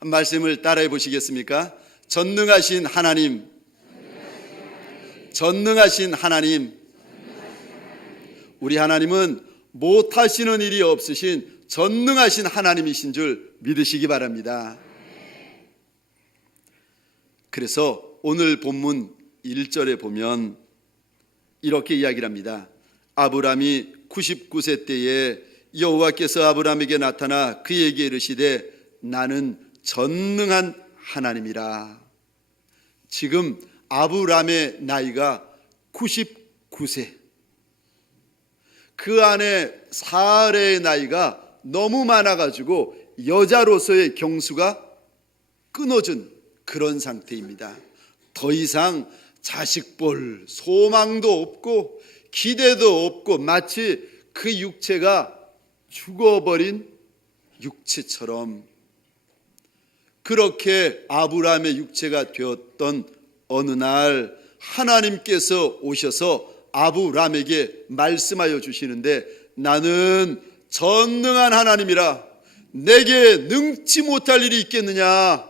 말씀을 따라해 보시겠습니까? 전능하신 하나님, 전능하신 하나님. 우리 하나님은 못하시는 일이 없으신 전능하신 하나님이신 줄 믿으시기 바랍니다. 그래서 오늘 본문 1절에 보면 이렇게 이야기를 합니다. 아브라함이 99세 때에 여호와께서 아브라함에게 나타나 그에게 이르시되 나는 전능한 하나님이라. 지금 아브라함의 나이가 99세. 그 안에 사례의 나이가 너무 많아가지고 여자로서의 경수가 끊어진 그런 상태입니다. 더 이상 자식 볼 소망도 없고 기대도 없고 마치 그 육체가 죽어버린 육체처럼 그렇게 아브라함의 육체가 되었던 어느 날 하나님께서 오셔서 아브라함에게 말씀하여 주시는데 나는 전능한 하나님이라 내게 능치 못할 일이 있겠느냐.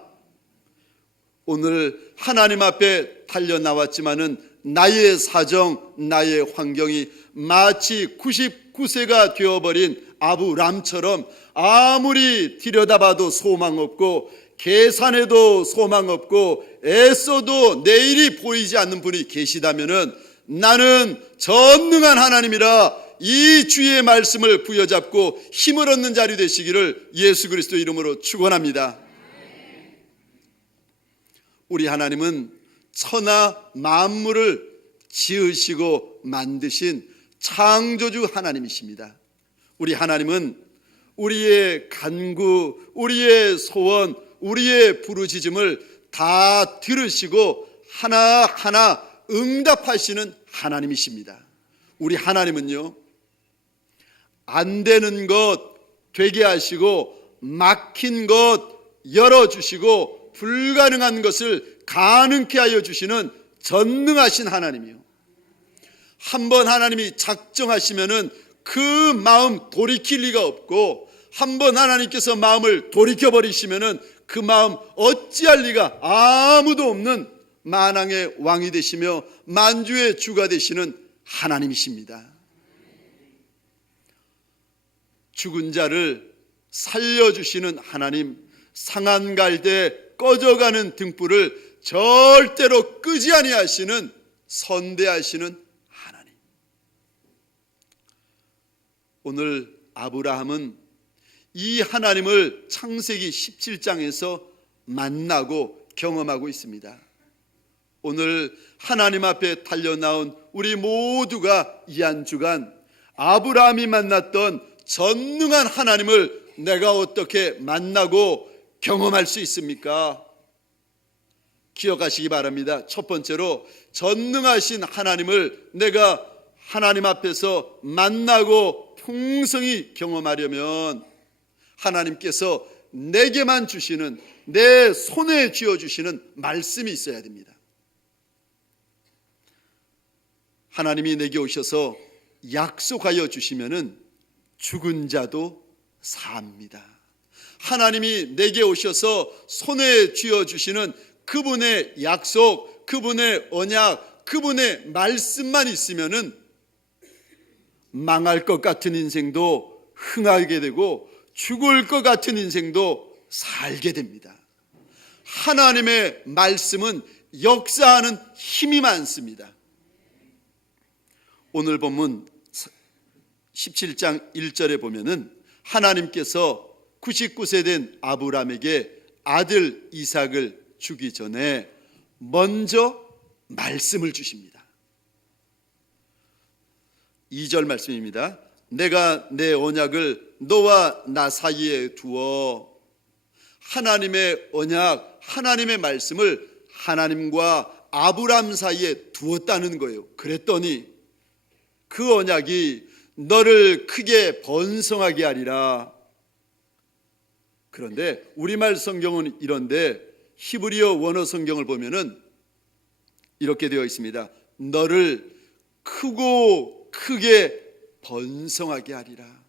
오늘 하나님 앞에 달려 나왔지만은 나의 사정, 나의 환경이 마치 99세가 되어버린 아브람처럼 아무리 들여다봐도 소망 없고 계산해도 소망 없고 애써도 내일이 보이지 않는 분이 계시다면은 나는 전능한 하나님이라 이 주의 말씀을 부여잡고 힘을 얻는 자리 되시기를 예수 그리스도 이름으로 축원합니다. 우리 하나님은 천하 만물을 지으시고 만드신 창조주 하나님이십니다. 우리 하나님은 우리의 간구, 우리의 소원, 우리의 부르짖음을 다 들으시고 하나하나 응답하시는 하나님이십니다. 우리 하나님은요, 안 되는 것 되게 하시고 막힌 것 열어주시고 불가능한 것을 가능케 하여 주시는 전능하신 하나님이요. 한번 하나님이 작정하시면은 그 마음 돌이킬 리가 없고 한번 하나님께서 마음을 돌이켜버리시면은 그 마음 어찌할 리가 아무도 없는 만왕의 왕이 되시며 만주의 주가 되시는 하나님이십니다. 죽은 자를 살려주시는 하나님, 상한 갈대 꺼져가는 등불을 절대로 끄지 아니하시는 선대하시는 하나님. 오늘 아브라함은 이 하나님을 창세기 17장에서 만나고 경험하고 있습니다. 오늘 하나님 앞에 달려나온 우리 모두가 이 한 주간 아브라함이 만났던 전능한 하나님을 내가 어떻게 만나고 경험할 수 있습니까? 기억하시기 바랍니다. 첫 번째로 전능하신 하나님을 내가 하나님 앞에서 만나고 풍성히 경험하려면 하나님께서 내게만 주시는, 내 손에 쥐어주시는 말씀이 있어야 됩니다. 하나님이 내게 오셔서 약속하여 주시면은 죽은 자도 삽니다. 하나님이 내게 오셔서 손에 쥐어주시는 그분의 약속, 그분의 언약, 그분의 말씀만 있으면은 망할 것 같은 인생도 흥하게 되고 죽을 것 같은 인생도 살게 됩니다. 하나님의 말씀은 역사하는 힘이 많습니다. 오늘 본문 17장 1절에 보면은 하나님께서 99세 된 아브라함에게 아들 이삭을 주기 전에 먼저 말씀을 주십니다. 2절 말씀입니다. 내가 내 언약을 너와 나 사이에 두어. 하나님의 언약, 하나님의 말씀을 하나님과 아브라함 사이에 두었다는 거예요. 그랬더니 그 언약이 너를 크게 번성하게 하리라. 그런데 우리말 성경은 이런데 히브리어 원어 성경을 보면은 이렇게 되어 있습니다. 너를 크고 크게 번성하게 하리라.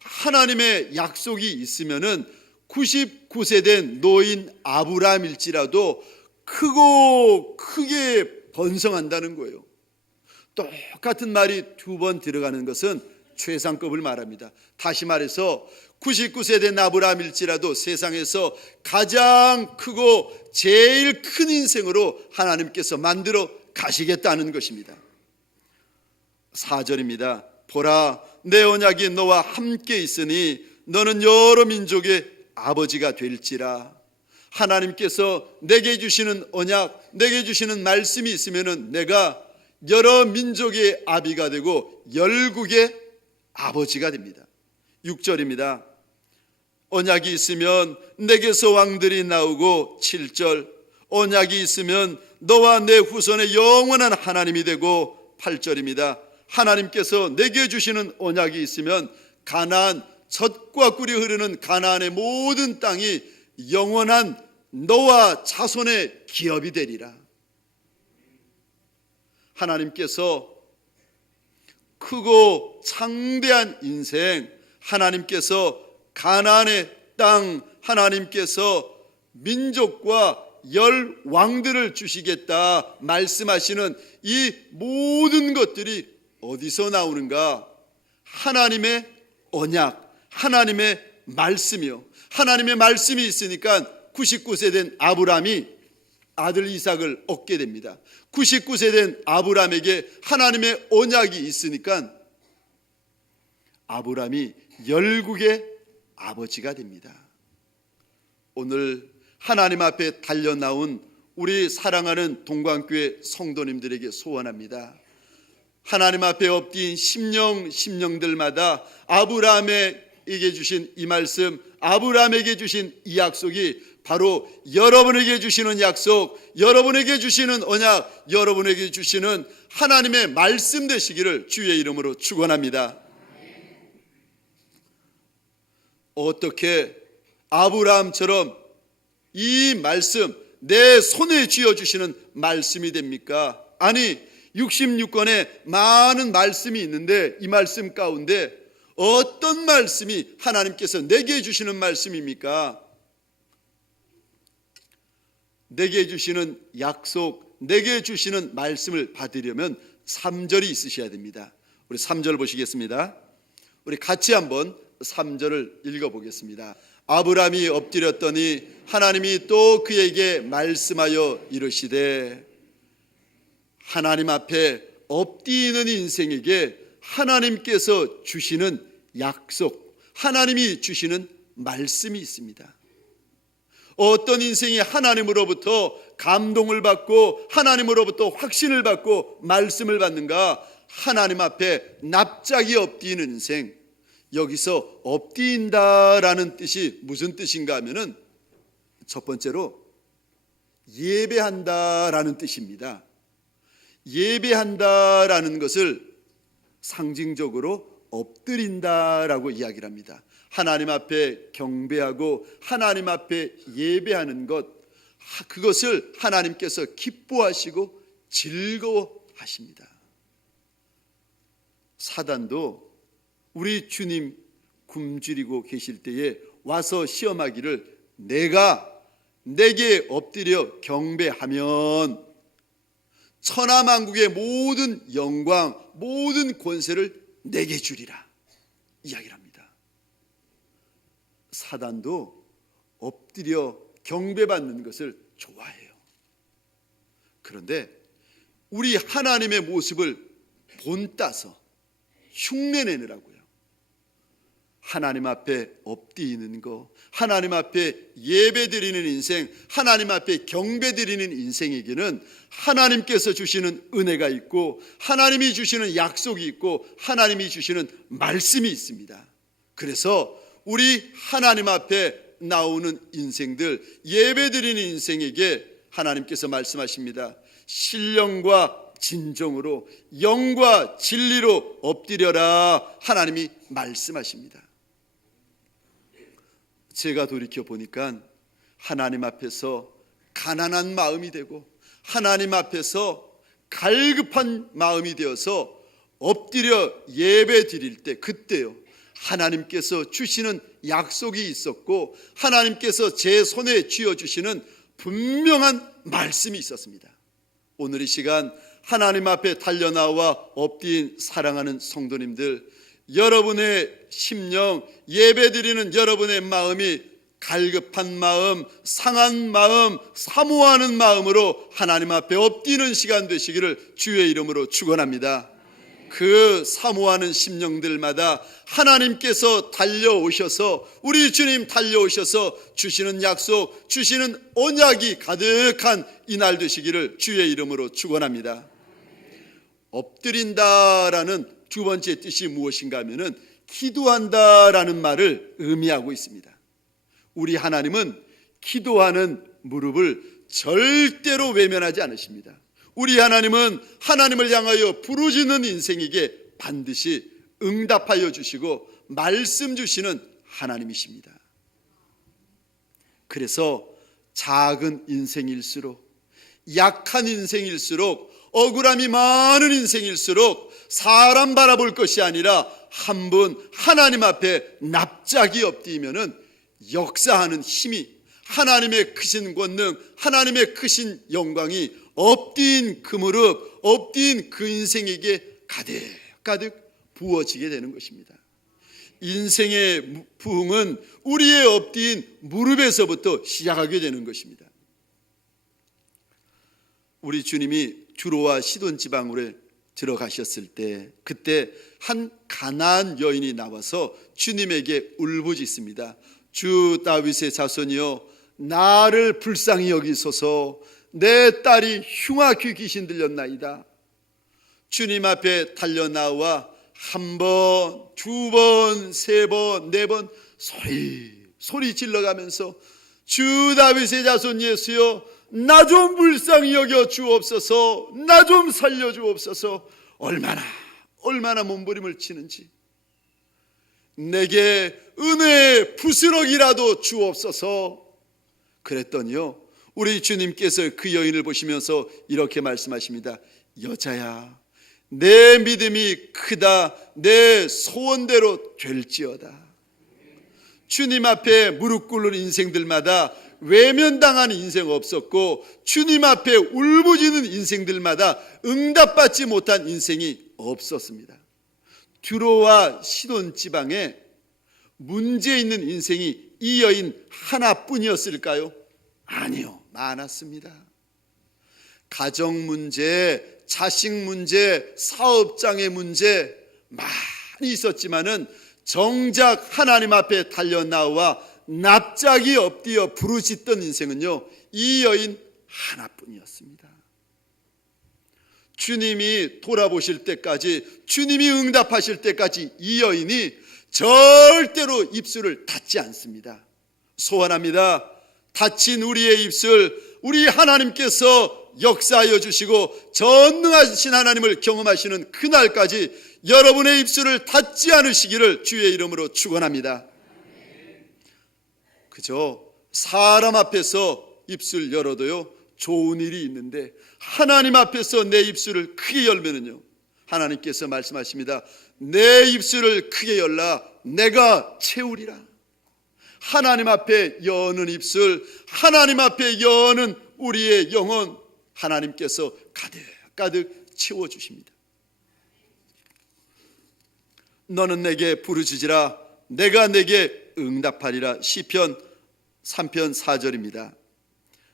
하나님의 약속이 있으면은 99세 된 노인 아브라함일지라도 크고 크게 번성한다는 거예요. 똑같은 말이 두 번 들어가는 것은 최상급을 말합니다. 다시 말해서 99세 된 아브라함일지라도 세상에서 가장 크고 제일 큰 인생으로 하나님께서 만들어 가시겠다는 것입니다. 4절입니다. 보라, 내 언약이 너와 함께 있으니 너는 여러 민족의 아버지가 될지라. 하나님께서 내게 주시는 언약, 내게 주시는 말씀이 있으면 내가 여러 민족의 아비가 되고 열국의 아버지가 됩니다. 6절입니다. 언약이 있으면 내게서 왕들이 나오고 7절, 언약이 있으면 너와 내 후손의 영원한 하나님이 되고 8절입니다. 하나님께서 내게 주시는 언약이 있으면 가나안, 젖과 꿀이 흐르는 가나안의 모든 땅이 영원한 너와 자손의 기업이 되리라. 하나님께서 크고 창대한 인생, 하나님께서 가나안의 땅, 하나님께서 민족과 열 왕들을 주시겠다 말씀하시는 이 모든 것들이 어디서 나오는가? 하나님의 언약, 하나님의 말씀이요. 하나님의 말씀이 있으니까 99세 된 아브라함이 아들 이삭을 얻게 됩니다. 99세 된 아브라함에게 하나님의 언약이 있으니까 아브라함이 열국의 아버지가 됩니다. 오늘 하나님 앞에 달려 나온 우리 사랑하는 동관교회 성도님들에게 소원합니다. 하나님 앞에 엎드린 심령들마다 아브라함에게 주신 이 말씀, 아브라함에게 주신 이 약속이 바로 여러분에게 주시는 약속, 여러분에게 주시는 언약, 여러분에게 주시는 하나님의 말씀 되시기를 주의 이름으로 축원합니다. 어떻게 아브라함처럼 이 말씀, 내 손에 쥐어주시는 말씀이 됩니까? 아니, 66권에 많은 말씀이 있는데 이 말씀 가운데 어떤 말씀이 하나님께서 내게 주시는 말씀입니까? 내게 주시는 약속, 내게 주시는 말씀을 받으려면 3절이 있으셔야 됩니다. 우리 3절 보시겠습니다. 우리 같이 한번 3절을 읽어보겠습니다. 아브라함이 엎드렸더니 하나님이 또 그에게 말씀하여 이르시되, 하나님 앞에 엎드리는 인생에게 하나님께서 주시는 약속, 하나님이 주시는 말씀이 있습니다. 어떤 인생이 하나님으로부터 감동을 받고 하나님으로부터 확신을 받고 말씀을 받는가? 하나님 앞에 납작이 엎드리는 인생. 여기서 엎드린다라는 뜻이 무슨 뜻인가 하면은 첫 번째로 예배한다라는 뜻입니다. 예배한다라는 것을 상징적으로 엎드린다라고 이야기를 합니다. 하나님 앞에 경배하고 하나님 앞에 예배하는 것, 그것을 하나님께서 기뻐하시고 즐거워하십니다. 사단도 우리 주님 굶주리고 계실 때에 와서 시험하기를, 내게 엎드려 경배하면 천하만국의 모든 영광, 모든 권세를 내게 주리라 이야기를 합니다. 사단도 엎드려 경배받는 것을 좋아해요. 그런데 우리 하나님의 모습을 본따서 흉내내느라고요. 하나님 앞에 엎드리는 거, 하나님 앞에 예배드리는 인생, 하나님 앞에 경배드리는 인생에게는 하나님께서 주시는 은혜가 있고 하나님이 주시는 약속이 있고 하나님이 주시는 말씀이 있습니다. 그래서 우리 하나님 앞에 나오는 인생들, 예배드리는 인생에게 하나님께서 말씀하십니다. 신령과 진정으로 영과 진리로 엎드려라 하나님이 말씀하십니다. 제가 돌이켜 보니까 하나님 앞에서 가난한 마음이 되고 하나님 앞에서 갈급한 마음이 되어서 엎드려 예배 드릴 때, 그때요, 하나님께서 주시는 약속이 있었고 하나님께서 제 손에 쥐어주시는 분명한 말씀이 있었습니다. 오늘 이 시간 하나님 앞에 달려나와 엎드린 사랑하는 성도님들, 여러분의 심령, 예배드리는 여러분의 마음이 갈급한 마음, 상한 마음, 사모하는 마음으로 하나님 앞에 엎드리는 시간 되시기를 주의 이름으로 축원합니다. 그 사모하는 심령들마다 하나님께서 달려오셔서, 우리 주님 달려오셔서 주시는 약속, 주시는 언약이 가득한 이날 되시기를 주의 이름으로 축원합니다. 엎드린다라는 두 번째 뜻이 무엇인가 하면은 기도한다라는 말을 의미하고 있습니다. 우리 하나님은 기도하는 무릎을 절대로 외면하지 않으십니다. 우리 하나님은 하나님을 향하여 부르짖는 인생에게 반드시 응답하여 주시고 말씀 주시는 하나님이십니다. 그래서 작은 인생일수록, 약한 인생일수록, 억울함이 많은 인생일수록 사람 바라볼 것이 아니라 한 분 하나님 앞에 납작이 엎드리면은 역사하는 힘이, 하나님의 크신 권능, 하나님의 크신 영광이 엎드린 그 무릎, 엎드린 그 인생에게 가득 부어지게 되는 것입니다. 인생의 부흥은 우리의 엎드린 무릎에서부터 시작하게 되는 것입니다. 우리 주님이 두로와 시돈 지방으로 들어가셨을 때, 그때 한 가나안 여인이 나와서 주님에게 울부짖습니다. 주 다윗의 자손이여, 나를 불쌍히 여기소서. 내 딸이 흉악히 귀신 들렸나이다. 주님 앞에 달려나와 한 번, 두 번, 세 번, 네 번 소리 질러가면서 주 다윗의 자손 예수여, 나 좀 불쌍히 여겨 주옵소서, 나 좀 살려 주옵소서. 얼마나 몸부림을 치는지, 내게 은혜의 부스럭이라도 주옵소서. 그랬더니요, 우리 주님께서 그 여인을 보시면서 이렇게 말씀하십니다. 여자야, 내 믿음이 크다. 내 소원대로 될지어다. 주님 앞에 무릎 꿇는 인생들마다 외면당한 인생 없었고, 주님 앞에 울부짖는 인생들마다 응답받지 못한 인생이 없었습니다. 두로와 시돈 지방에 문제 있는 인생이 이 여인 하나뿐이었을까요? 아니요, 많았습니다. 가정 문제, 자식 문제, 사업장의 문제 많이 있었지만은 정작 하나님 앞에 달려나와 납작이 엎드려 부르짖던 인생은요, 이 여인 하나뿐이었습니다. 주님이 돌아보실 때까지, 주님이 응답하실 때까지 이 여인이 절대로 입술을 닫지 않습니다. 소원합니다. 닫힌 우리의 입술, 우리 하나님께서 역사하여 주시고 전능하신 하나님을 경험하시는 그날까지 여러분의 입술을 닫지 않으시기를 주의 이름으로 축원합니다. 그저 사람 앞에서 입술 열어도요, 좋은 일이 있는데 하나님 앞에서 내 입술을 크게 열면은요, 하나님께서 말씀하십니다. 내 입술을 크게 열라, 내가 채우리라. 하나님 앞에 여는 입술, 하나님 앞에 여는 우리의 영혼, 하나님께서 가득 채워주십니다. 너는 내게 부르짖으라, 내가 내게 응답하리라. 시편 3편 4절입니다.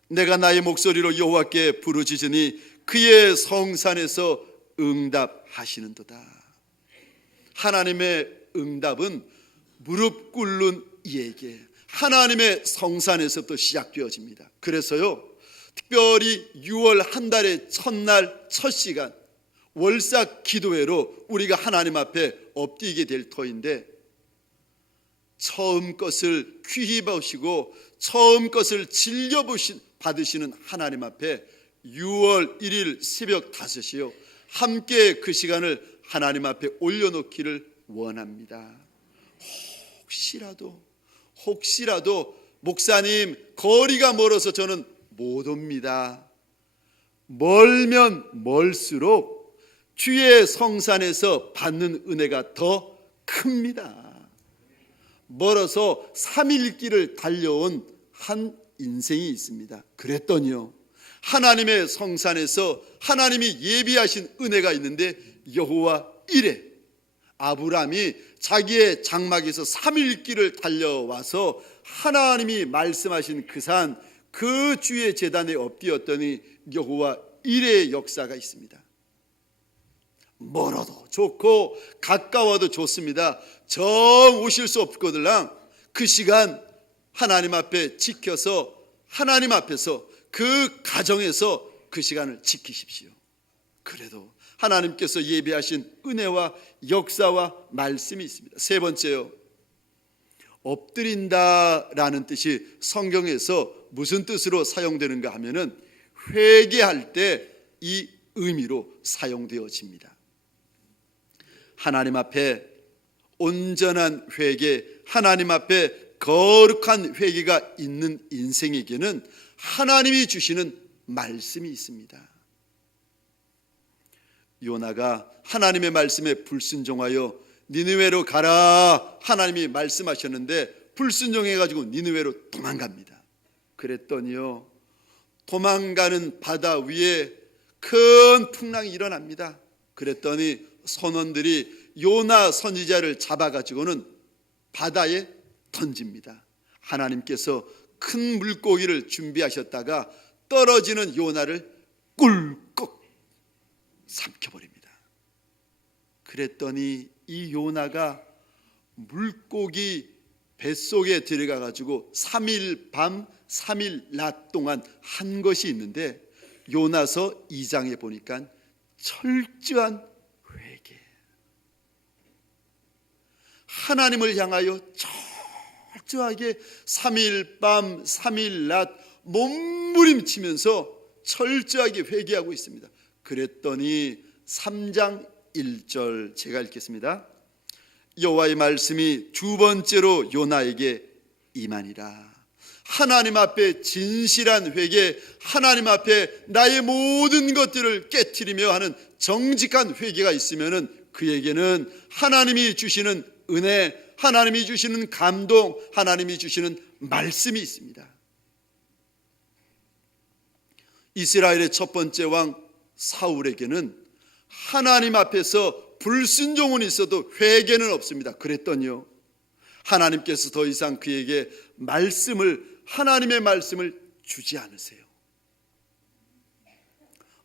내가 나의 목소리로 여호와께 부르짖으니 그의 성산에서 응답하시는도다. 하나님의 응답은 무릎 꿇는 이에게 하나님의 성산에서부터 시작되어집니다. 그래서요, 특별히 6월 한 달의 첫날 첫 시간 월삭 기도회로 우리가 하나님 앞에 엎드리게 될 터인데, 처음 것을 귀히 보시고 처음 것을 즐겨 받으시는 하나님 앞에 6월 1일 새벽 5시요 함께 그 시간을 하나님 앞에 올려놓기를 원합니다. 혹시라도 목사님 거리가 멀어서 저는 못 옵니다. 멀면 멀수록 주의 성산에서 받는 은혜가 더 큽니다. 멀어서 3일 길을 달려온 한 인생이 있습니다. 그랬더니요, 하나님의 성산에서 하나님이 예비하신 은혜가 있는데 여호와 이레, 아브라함이 자기의 장막에서 3일 길을 달려와서 하나님이 말씀하신 그 산, 그 주의 제단에 엎드렸더니 여호와 이레의 역사가 있습니다. 멀어도 좋고 가까워도 좋습니다. 정 오실 수 없거들랑 그 시간 하나님 앞에 지켜서 하나님 앞에서 그 가정에서 그 시간을 지키십시오. 그래도 하나님께서 예비하신 은혜와 역사와 말씀이 있습니다. 세 번째요, 엎드린다라는 뜻이 성경에서 무슨 뜻으로 사용되는가 하면은 회개할 때 이 의미로 사용되어집니다. 하나님 앞에 온전한 회개, 하나님 앞에 거룩한 회개가 있는 인생에게는 하나님이 주시는 말씀이 있습니다. 요나가 하나님의 말씀에 불순종하여 니느웨로 가라 하나님이 말씀하셨는데 불순종해가지고 니느웨로 도망갑니다. 그랬더니요, 도망가는 바다 위에 큰 풍랑이 일어납니다. 그랬더니 선원들이 요나 선지자를 잡아가지고는 바다에 던집니다. 하나님께서 큰 물고기를 준비하셨다가 떨어지는 요나를 꿀꺽 삼켜버립니다. 그랬더니 이 요나가 물고기 뱃속에 들어가가지고 3일 밤 3일 낮 동안 한 것이 있는데, 요나서 2장에 보니까 철저한 회개, 하나님을 향하여 철저하게 3일 밤 3일 낮 몸부림치면서 철저하게 회개하고 있습니다. 그랬더니 3장 1절 제가 읽겠습니다. 여호와의 말씀이 두 번째로 요나에게 임하니라. 하나님 앞에 진실한 회개, 하나님 앞에 나의 모든 것들을 깨트리며 하는 정직한 회개가 있으면은 그에게는 하나님이 주시는 은혜, 하나님이 주시는 감동, 하나님이 주시는 말씀이 있습니다. 이스라엘의 첫 번째 왕 사울에게는 하나님 앞에서 불순종은 있어도 회개는 없습니다. 그랬더니요, 하나님께서 더 이상 그에게 하나님의 말씀을 주지 않으세요.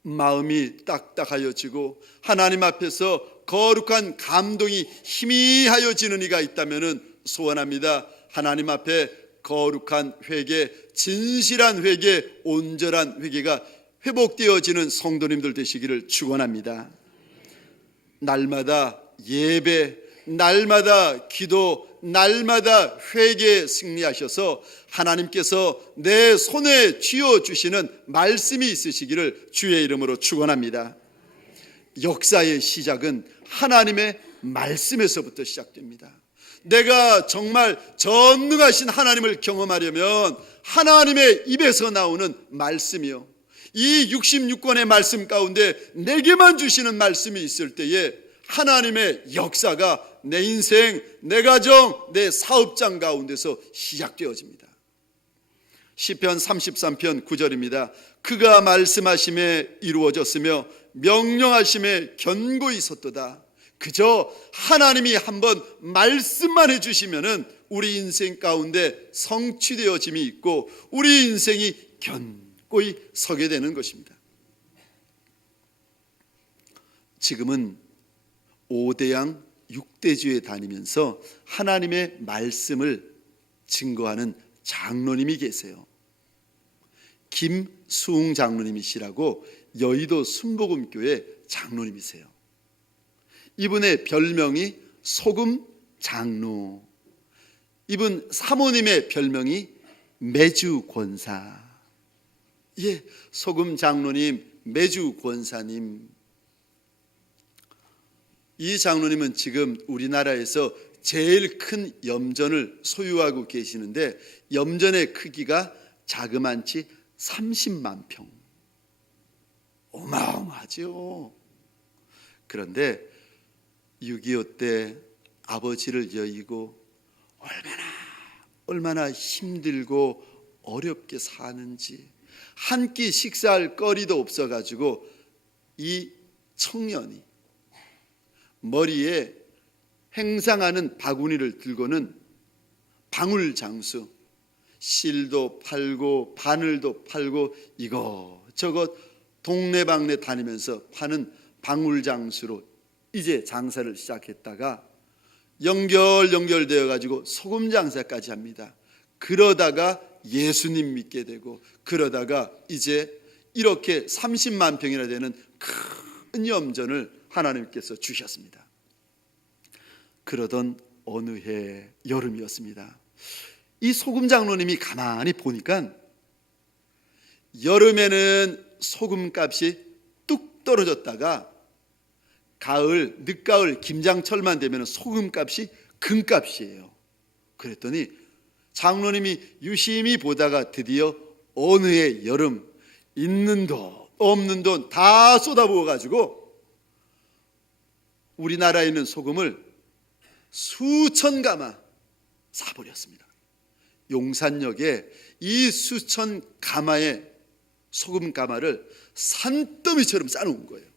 마음이 딱딱하여지고 하나님 앞에서 거룩한 감동이 희미하여지는 이가 있다면 소원합니다. 하나님 앞에 거룩한 회개, 진실한 회개, 온전한 회개가 회복되어지는 성도님들 되시기를 축원합니다. 날마다 예배, 날마다 기도, 날마다 회개에 승리하셔서 하나님께서 내 손에 쥐어주시는 말씀이 있으시기를 주의 이름으로 축원합니다. 역사의 시작은 하나님의 말씀에서부터 시작됩니다. 내가 정말 전능하신 하나님을 경험하려면 하나님의 입에서 나오는 말씀이요, 이 66권의 말씀 가운데 내게만 주시는 말씀이 있을 때에 하나님의 역사가 내 인생, 내 가정, 내 사업장 가운데서 시작되어집니다. 시편 33편 9절입니다. 그가 말씀하심에 이루어졌으며 명령하심에 견고히 섰도다. 그저 하나님이 한번 말씀만 해주시면은 우리 인생 가운데 성취되어짐이 있고 우리 인생이 견고히 서게 되는 것입니다. 지금은 5대양 6대주에 다니면서 하나님의 말씀을 증거하는 장로님이 계세요. 김수웅 장로님이시라고 여의도 순복음교회 장로님이세요. 이분의 별명이 소금 장로, 이분 사모님의 별명이 매주 권사. 예, 소금 장로님, 매주 권사님. 이 장로님은 지금 우리나라에서 제일 큰 염전을 소유하고 계시는데 염전의 크기가 자그만치 30만 평. 어마어마하죠. 그런데 6.25 때 아버지를 여의고 얼마나 힘들고 어렵게 사는지, 한 끼 식사할 거리도 없어가지고 이 청년이 머리에 행상하는 바구니를 들고는 방울장수, 실도 팔고 바늘도 팔고 이것저것 동네방네 다니면서 파는 방울장수로 이제 장사를 시작했다가 연결되어 가지고 소금 장사까지 합니다. 그러다가 예수님 믿게 되고, 그러다가 이제 이렇게 30만 평이나 되는 큰 염전을 하나님께서 주셨습니다. 그러던 어느 해 여름이었습니다. 이 소금 장로님이 가만히 보니까 여름에는 소금값이 뚝 떨어졌다가 가을, 늦가을, 김장철만 되면 소금값이 금값이에요. 그랬더니 장로님이 유심히 보다가 드디어 어느 해 여름 있는 돈 없는 돈 다 쏟아부어 가지고 우리나라에 있는 소금을 수천 가마 사버렸습니다. 용산역에 이 수천 가마의 소금 가마를 산더미처럼 싸놓은 거예요.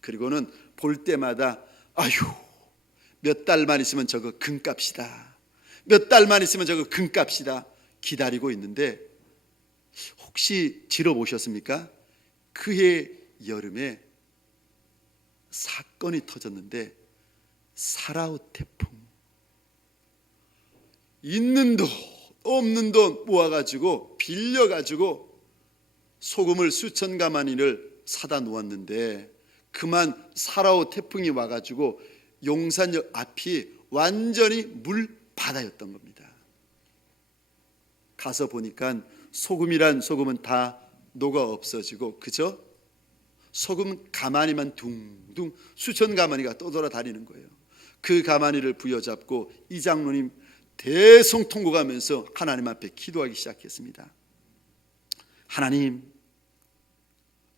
그리고는 볼 때마다 아휴, 몇 달만 있으면 저거 금값이다, 몇 달만 있으면 저거 금값이다 기다리고 있는데, 혹시 들어보셨습니까? 그해 여름에 사건이 터졌는데, 사라오 태풍, 있는 돈 없는 돈 모아가지고 빌려가지고 소금을 수천 가마니를 사다 놓았는데, 그만 사라오 태풍이 와가지고 용산역 앞이 완전히 물바다였던 겁니다. 가서 보니까 소금이란 소금은 다 녹아 없어지고 그저 소금 가마니만 둥둥 수천 가마니가 떠돌아다니는 거예요. 그 가마니를 부여잡고 이 장로님 대성통곡하면서 하나님 앞에 기도하기 시작했습니다. 하나님,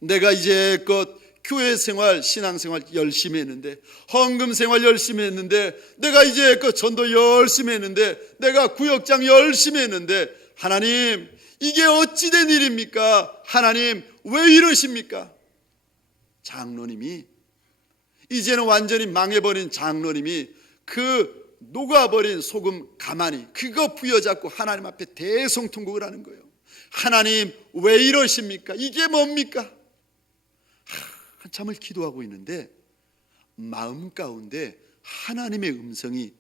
내가 이제껏 교회 생활, 신앙 생활 열심히 했는데, 헌금 생활 열심히 했는데, 내가 이제껏 전도 열심히 했는데, 내가 구역장 열심히 했는데, 하나님, 이게 어찌 된 일입니까? 하나님, 왜 이러십니까? 장로님이, 이제는 완전히 망해버린 장로님이 그 녹아버린 소금 가마니 그거 부여잡고 하나님 앞에 대성통곡을 하는 거예요. 하나님, 왜 이러십니까? 이게 뭡니까? 한참을 기도하고 있는데 마음 가운데 하나님의 음성이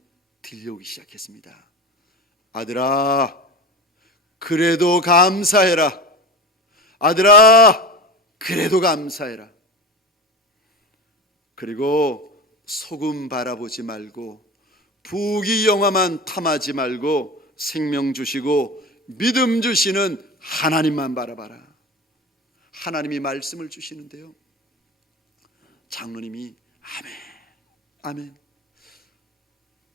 들려오기 시작했습니다. 아들아, 그래도 감사해라. 아들아, 그래도 감사해라. 그리고 소금 바라보지 말고 부귀 영화만 탐하지 말고 생명 주시고 믿음 주시는 하나님만 바라봐라. 하나님이 말씀을 주시는데요, 장로님이 아멘, 아멘.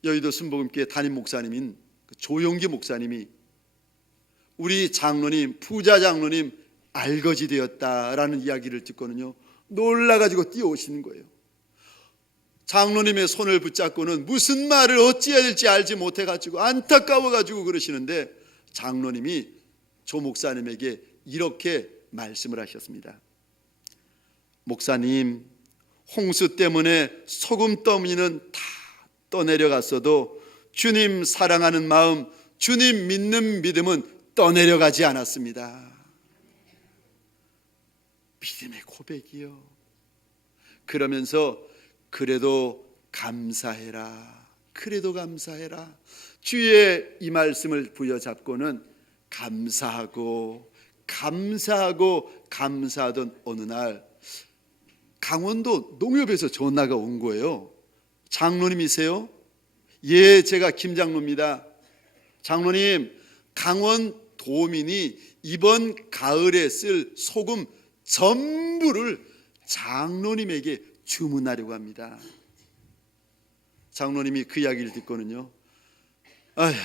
여의도 순복음교회 담임 목사님인 조용기 목사님이 우리 장로님, 부자 장로님 알거지 되었다라는 이야기를 듣고는요, 놀라가지고 뛰어오시는 거예요. 장로님의 손을 붙잡고는 무슨 말을 어찌해야 될지 알지 못해가지고 안타까워가지고 그러시는데, 장로님이 조 목사님에게 이렇게 말씀을 하셨습니다. 목사님, 홍수 때문에 소금 더미는 다 떠내려갔어도 주님 사랑하는 마음, 주님 믿는 믿음은 떠내려가지 않았습니다. 믿음의 고백이요. 그러면서 그래도 감사해라, 그래도 감사해라. 주의 이 말씀을 부여잡고는 감사하고 감사하던 어느 날 강원도 농협에서 전화가 온 거예요. 장로님이세요? 예, 제가 김장로입니다. 장로님, 강원 도민이 이번 가을에 쓸 소금 전부를 장로님에게 주문하려고 합니다. 장로님이 그 이야기를 듣고는요, 아휴,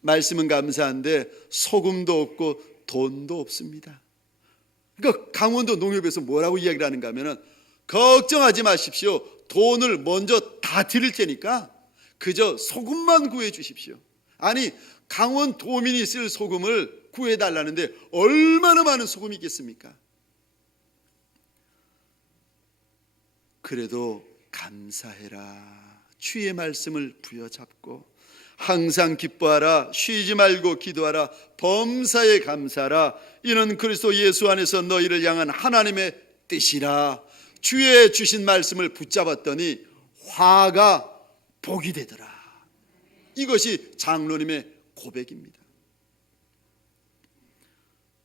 말씀은 감사한데 소금도 없고 돈도 없습니다. 그러니까 강원도 농협에서 뭐라고 이야기를 하는가 하면은, 걱정하지 마십시오. 돈을 먼저 다 드릴 테니까 그저 소금만 구해 주십시오. 아니, 강원 도민이 쓸 소금을 구해달라는데 얼마나 많은 소금이 있겠습니까? 그래도 감사해라. 주의 말씀을 부여잡고 항상 기뻐하라. 쉬지 말고 기도하라. 범사에 감사하라. 이는 그리스도 예수 안에서 너희를 향한 하나님의 뜻이라. 주의 주신 말씀을 붙잡았더니 화가 복이 되더라. 이것이 장로님의 고백입니다.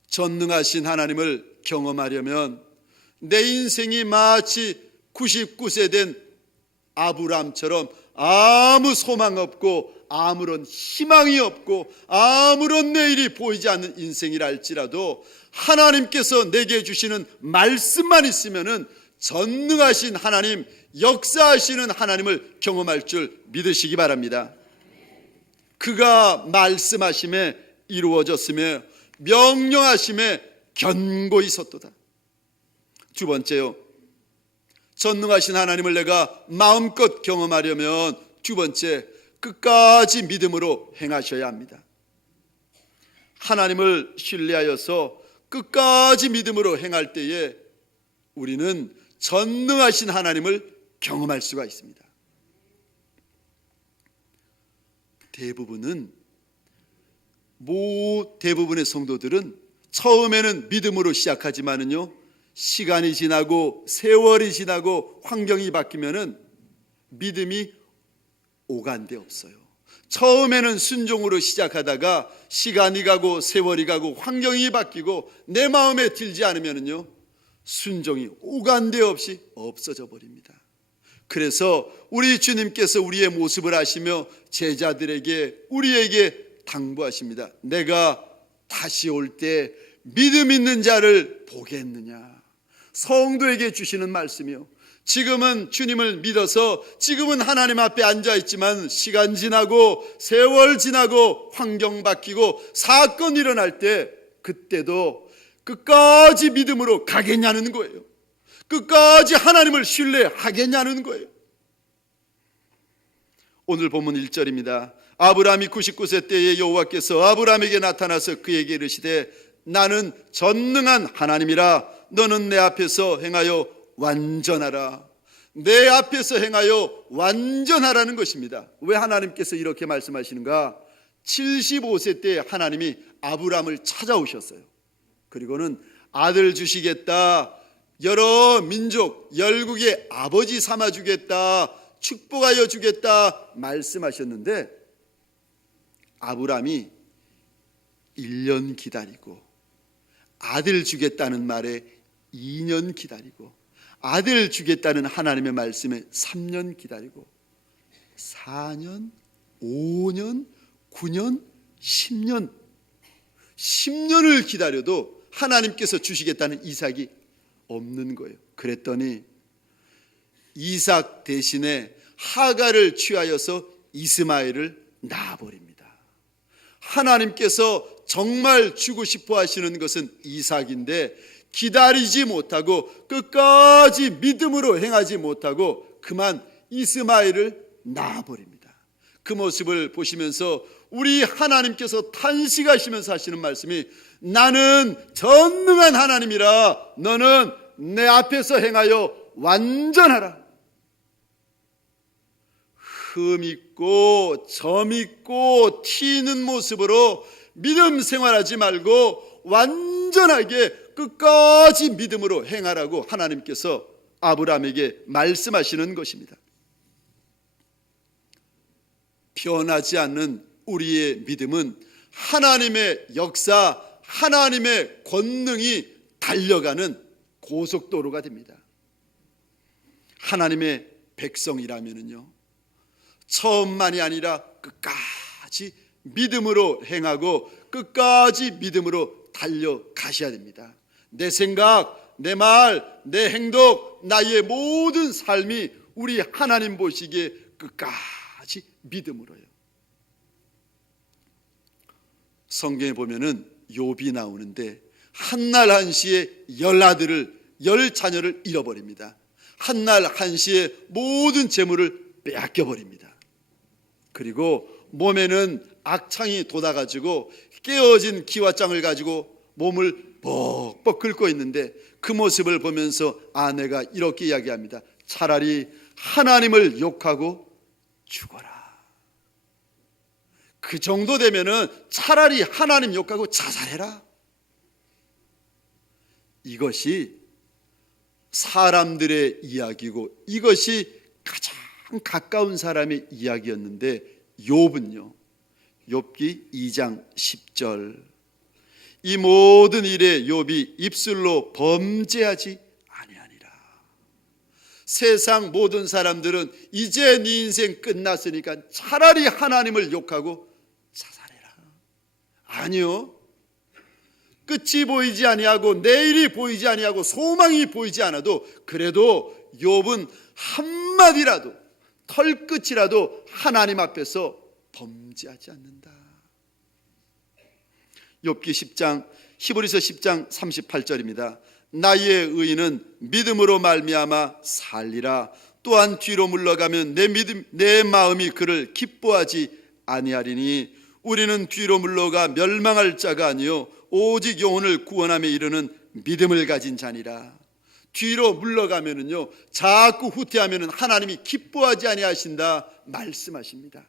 전능하신 하나님을 경험하려면 내 인생이 마치 99세 된 아브람처럼 아무 소망 없고 아무런 희망이 없고 아무런 내일이 보이지 않는 인생이라 할지라도 하나님께서 내게 주시는 말씀만 있으면은 전능하신 하나님, 역사하시는 하나님을 경험할 줄 믿으시기 바랍니다. 그가 말씀하심에 이루어졌으며 명령하심에 견고히 섰도다. 두 번째요, 전능하신 하나님을 내가 마음껏 경험하려면 두 번째, 끝까지 믿음으로 행하셔야 합니다. 하나님을 신뢰하여서 끝까지 믿음으로 행할 때에 우리는 전능하신 하나님을 경험할 수가 있습니다. 대부분의 성도들은 처음에는 믿음으로 시작하지만은요, 시간이 지나고 세월이 지나고 환경이 바뀌면은 믿음이 오간데 없어요. 처음에는 순종으로 시작하다가 시간이 가고 세월이 가고 환경이 바뀌고 내 마음에 들지 않으면은요, 순종이 오간데 없이 없어져 버립니다. 그래서 우리 주님께서 우리의 모습을 아시며 제자들에게, 우리에게 당부하십니다. 내가 다시 올 때 믿음 있는 자를 보겠느냐. 성도에게 주시는 말씀이요, 지금은 주님을 믿어서 지금은 하나님 앞에 앉아있지만 시간 지나고 세월 지나고 환경 바뀌고 사건 일어날 때 그때도 끝까지 믿음으로 가겠냐는 거예요. 끝까지 하나님을 신뢰하겠냐는 거예요. 오늘 본문 1절입니다. 아브라함이 99세 때에 여호와께서 아브라함에게 나타나서 그에게 이르시되 나는 전능한 하나님이라. 너는 내 앞에서 행하여 완전하라. 내 앞에서 행하여 완전하라는 것입니다. 왜 하나님께서 이렇게 말씀하시는가? 75세 때 하나님이 아브라함을 찾아오셨어요. 그리고는 아들 주시겠다, 여러 민족 열국의 아버지 삼아주겠다, 축복하여 주겠다 말씀하셨는데 아브라함이 1년 기다리고 아들 주겠다는 말에 2년 기다리고 아들 주겠다는 하나님의 말씀에 3년 기다리고 4년, 5년, 9년, 10년을 기다려도 하나님께서 주시겠다는 이삭이 없는 거예요. 그랬더니 이삭 대신에 하갈을 취하여서 이스마엘을 낳아버립니다. 하나님께서 정말 주고 싶어 하시는 것은 이삭인데 기다리지 못하고 끝까지 믿음으로 행하지 못하고 그만 이스마엘을 낳아버립니다. 그 모습을 보시면서 우리 하나님께서 탄식하시면서 하시는 말씀이 나는 전능한 하나님이라. 너는 내 앞에서 행하여 완전하라. 흠 있고 점 있고 튀는 모습으로 믿음 생활하지 말고 완전하게 끝까지 믿음으로 행하라고 하나님께서 아브라함에게 말씀하시는 것입니다. 변하지 않는 우리의 믿음은 하나님의 역사, 하나님의 권능이 달려가는 고속도로가 됩니다. 하나님의 백성이라면요, 처음만이 아니라 끝까지 믿음으로 행하고 끝까지 믿음으로 달려가셔야 됩니다. 내 생각, 내 말, 내 행동, 나의 모든 삶이 우리 하나님 보시기에 끝까지 믿음으로요. 성경에 보면은 욥이 나오는데 한날 한시에 10자녀를 잃어버립니다. 한날 한시에 모든 재물을 빼앗겨 버립니다. 그리고 몸에는 악창이 돋아가지고 깨어진 기와장을 가지고 몸을 뻑뻑 긁고 있는데 그 모습을 보면서 아내가 이렇게 이야기합니다. 차라리 하나님을 욕하고 죽어라. 그 정도 되면은 차라리 하나님 욕하고 자살해라. 이것이 사람들의 이야기고 이것이 가장 가까운 사람의 이야기였는데 욥은요, 욥기 2장 10절, 이 모든 일에 욥이 입술로 범죄하지 아니하니라. 세상 모든 사람들은 이제 네 인생 끝났으니까 차라리 하나님을 욕하고 자살해라. 아니요, 끝이 보이지 아니하고 내일이 보이지 아니하고 소망이 보이지 않아도 그래도 욥은 한마디라도 털끝이라도 하나님 앞에서 범죄하지 않는다. 욥기 10장 히브리서 10장 38절입니다. 나의 의인은 믿음으로 말미암아 살리라. 또한 뒤로 물러가면 내 마음이 그를 기뻐하지 아니하리니 우리는 뒤로 물러가 멸망할 자가 아니요 오직 영혼을 구원함에 이르는 믿음을 가진 자니라. 뒤로 물러가면은요, 자꾸 후퇴하면은 하나님이 기뻐하지 아니하신다 말씀하십니다.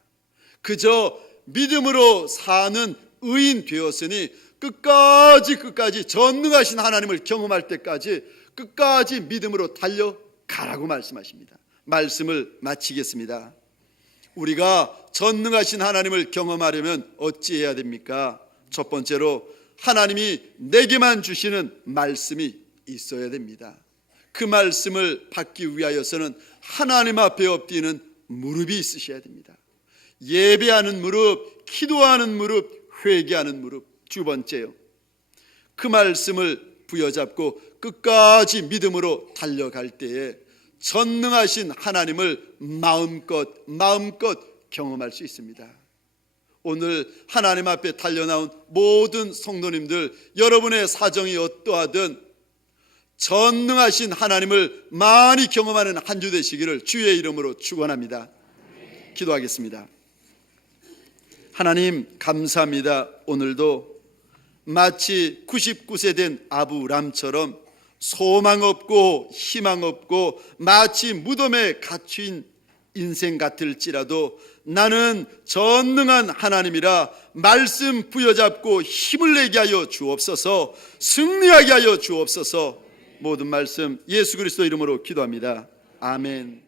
그저 믿음으로 사는 의인 되었으니 끝까지 전능하신 하나님을 경험할 때까지 끝까지 믿음으로 달려가라고 말씀하십니다. 말씀을 마치겠습니다. 우리가 전능하신 하나님을 경험하려면 어찌해야 됩니까? 첫 번째로 하나님이 내게만 주시는 말씀이 있어야 됩니다. 그 말씀을 받기 위하여서는 하나님 앞에 엎드리는 무릎이 있으셔야 됩니다. 예배하는 무릎, 기도하는 무릎, 회개하는 무릎. 두 번째요, 그 말씀을 부여잡고 끝까지 믿음으로 달려갈 때에 전능하신 하나님을 마음껏 경험할 수 있습니다. 오늘 하나님 앞에 달려나온 모든 성도님들, 여러분의 사정이 어떠하든 전능하신 하나님을 많이 경험하는 한 주 되시기를 주의 이름으로 축원합니다. 기도하겠습니다. 하나님 감사합니다. 오늘도 마치 99세 된 아브람처럼 소망 없고 희망 없고 마치 무덤에 갇힌 인생 같을지라도 나는 전능한 하나님이라 말씀 부여잡고 힘을 내게 하여 주옵소서. 승리하게 하여 주옵소서. 모든 말씀 예수 그리스도 이름으로 기도합니다. 아멘.